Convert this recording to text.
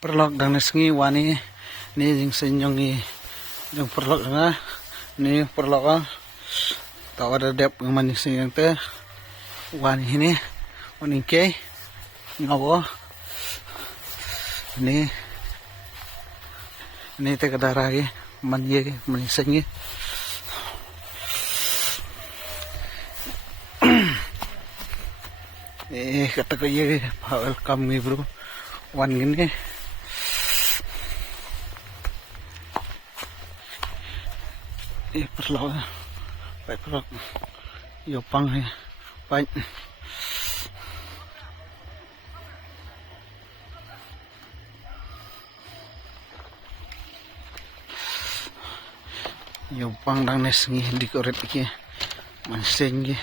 perlok dang nesngi wani ni jing senyong ni jong perlok nga ni perlok tawa da dep ngman senyong te wani ini wani ke ngawo ni te kadara ge man ye man sengi kata ko ye welcome ni bro wan gini perlaw pai perlaw yo pang he pai yo pang dang nes ngi di koret ki man sengi